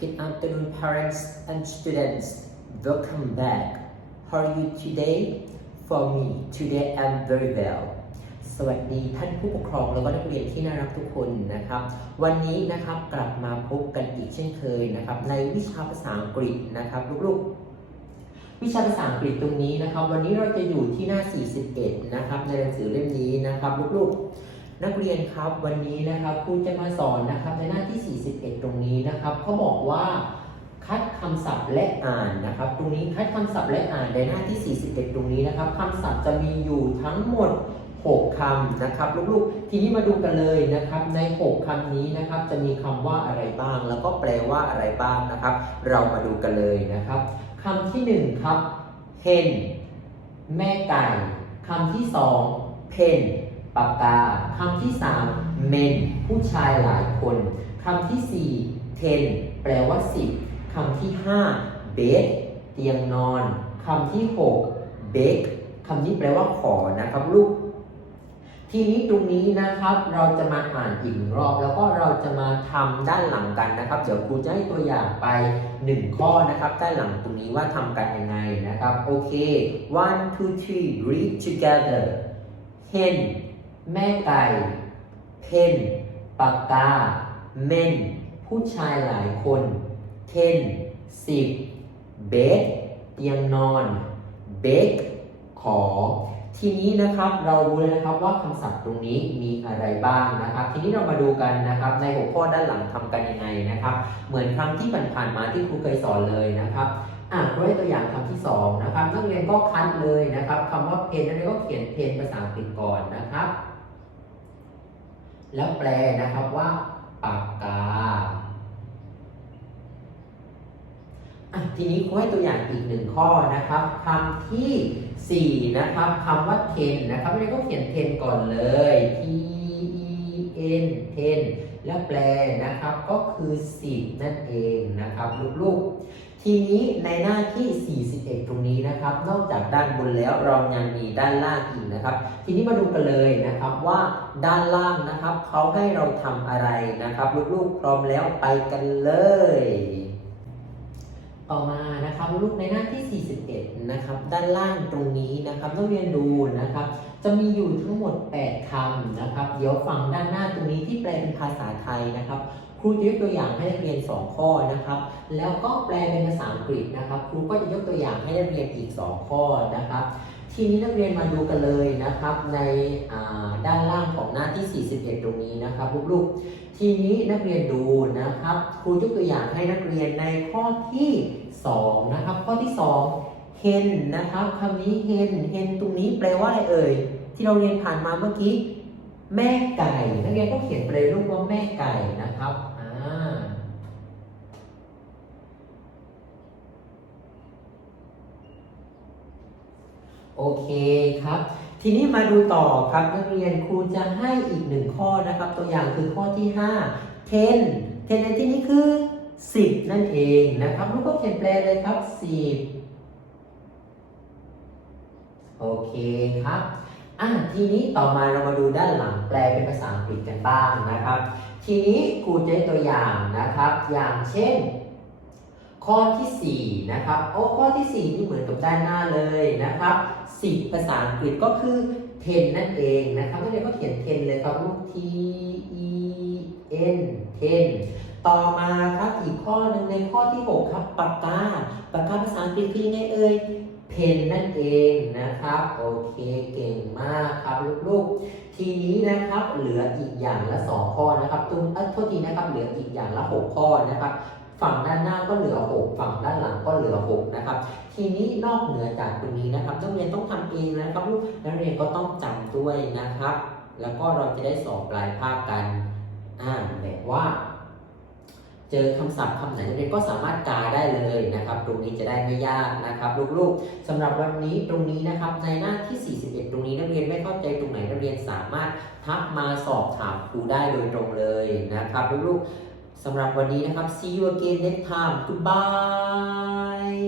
Good afternoon parents and students, welcome back. How are you today? For me, today I'm very well. สวัสดีท่านผู้ปกครองแล้วก็นักเรียนที่น่ารักทุกคนนะครับ วันนี้นะครับกลับมาพบกันอีกเช่นเคยนะครับ ในวิชาภาษาอังกฤษนะครับลูกๆ วิชาภาษาอังกฤษตรงนี้นะครับ วันนี้เราจะอยู่ที่หน้า 41 นะครับ ในหนังสือเล่มนี้นะครับลูกๆ นักเรียนครับวันนี้นะครับครูจะมาสอนนะครับในหน้าที่ 41 ตรงนี้นะครับเขาบอกว่าคัดคำศัพท์และอ่านนะครับ ตรงนี้คัดคำศัพท์และอ่านในหน้าที่ 41 ตรงนี้นะครับคำศัพท์จะมีอยู่ทั้งหมด 6คำนะครับลูกๆ ทีนี้มาดูกันเลยนะครับใน 6คำนี้นะครับจะมีคำว่าอะไรบ้าง แล้วก็แปลว่าอะไรบ้างนะครับ เรามาดูกันเลยนะครับคำที่ 1 ครับ hen แม่ไก่คำที่2 pen ปากกาคำที่ 3 men ผู้ชายหลายคนคำที่ 4 ten แปลว่า 10คำที่ 5 bed เตียงนอนคำที่ 6 bake คำนี้แปลว่าขอนะครับลูก ทีนี้ตรงนี้นะครับเราจะมาอ่านอีกรอบ แล้วก็เราจะมาทำด้านหลังกันนะครับ เดี๋ยวครูจะให้ตัวอย่างไป 1 ข้อนะครับ ด้านหลังตรงนี้ว่าทำกันยังไงนะครับ โอเค one two three read together hen แม่ไก่ pen ปากกา men ผู้ชายหลายคน ten สิบ bed เตียงนอน bake ขอ ทีนี้นะครับเรารู้แล้วนะครับว่าคำศัพท์ตรงนี้มีอะไรบ้างนะครับ ทีนี้เรามาดูกันนะครับ ในหัวข้อด้านหลังทำกันยังไงนะครับ เหมือนคำที่ผ่านๆมาที่ครูเคยสอนเลยนะครับอะครูให้ตัวอย่างคำที่สองนะครับนักเรียนก็คัดเลยนะครับคำว่าเพนนักเรียนก็เขียนเพนภาษาอังกฤษก่อนนะครับ แล้วแปลนะครับว่าปากกาทีนี้ครูให้ตัวอย่างอีกหนึ่งข้อนะครับคำที่ 4 นะครับคำว่า ten นะครับเราก็เขียน ten ก่อนเลย t e n ten แล้วแปลนะครับก็คือ 10 นั่นเองนะครับลูกๆ ทีนี้ในหน้าที่ 41 ตรงนี้นะครับ นอกจากด้านบนแล้วเรายังมีด้านล่างอีกนะครับ ทีนี้มาดูกันเลยนะครับว่าด้านล่างนะครับเขาให้เราทำอะไรนะครับ ลูกๆพร้อมแล้วไปกันเลย ต่อมา นะครับลูกในหน้าที่ 41 นะครับ ด้านล่างตรงนี้นะครับต้องเรียนดูนะครับ จะมีอยู่ทั้งหมด 8คำนะครับ เดี๋ยวฝั่งด้านหน้าตรงนี้ที่แปลเป็นภาษาไทยนะครับครูจะยกตัวอย่างให้นักเรียน 2 ข้อนะครับ แล้วก็แปลเป็นภาษาอังกฤษนะครับ ครูก็จะยกตัวอย่างให้นักเรียนอีก 2 ข้อนะครับ ทีนี้นักเรียนมาดูกันเลยนะครับ ในด้านล่างของหน้าที่ 41 ตรงนี้นะครับลูกๆทีนี้นักเรียนดูนะครับ ครูยกตัวอย่างให้นักเรียนในข้อที่ 2 นะครับ ข้อที่ 2 hen นะครับคำนี้ hen hen ตรงนี้แปลว่าอะไรเอ่ย ที่เราเรียนผ่านมาเมื่อกี้ แม่ไก่นักเรียนก็เขียนไปเลยรูปว่าแม่ไก่นะครับอ่าโอเคครับ ทีนี้มาดูต่อครับนักเรียนครูจะให้อีกหนึ่งข้อนะครับ ตัวอย่างคือข้อที่ 5 ten ten ในที่นี้คือ 10 นั่นเองนะครับลูกก็เขียนแปลเลยครับ 10 โอเคครับอะทีนี้ต่อมาเรามาดูด้านหลังแปลเป็นภาษาอังกฤษกันบ้างนะครับ ทีนี้ครูจะให้ตัวอย่างนะครับ อย่างเช่น ข้อที่4นะครับโอ้ข้อที่4นี่เหมือนกับด้านหน้าเลยนะครับ10ภาษาอังกฤษก็คือ ten นั่นเองนะครับนักเรียนก็เขียน ten เลยครับลูก t e n ten ต่อมาครับอีกข้อหนึ่งในข้อที่ 6 ครับปากกาปากกาภาษาอังกฤษคือยังไงเอ่ยเพนนั่นเองนะครับ โอเคเก่งมากครับลูกๆ ทีนี้นะครับเหลืออีกอย่างละ 2 ข้อนะครับตุ้มเอ้โทษทีนะครับเหลืออีกอย่างละ 6 ข้อนะครับ ฝั่งด้านหน้าก็เหลือ 6 ฝั่งด้านหลังก็เหลือ 6 นะครับ ทีนี้นอกเหนือจากตรงนี้นะครับนักเรียนต้องทำเองนะครับลูกนักเรียนก็ต้องจำด้วยนะครับ แล้วก็เราจะได้สอบปลายภาคกันอ่าแบบว่า เจอคำศัพท์คำไหนนักเรียนก็สามารถกาได้เลยนะครับ ตรงนี้จะได้ไม่ยากนะครับลูกๆสำหรับวันนี้ตรงนี้นะครับในหน้าที่ 41 ตรงนี้นักเรียนไม่เข้าใจตรงไหนนักเรียนสามารถทักมาสอบถามครูได้โดยตรงเลยนะครับลูกๆสำหรับวันนี้นะครับ see you again next time goodbye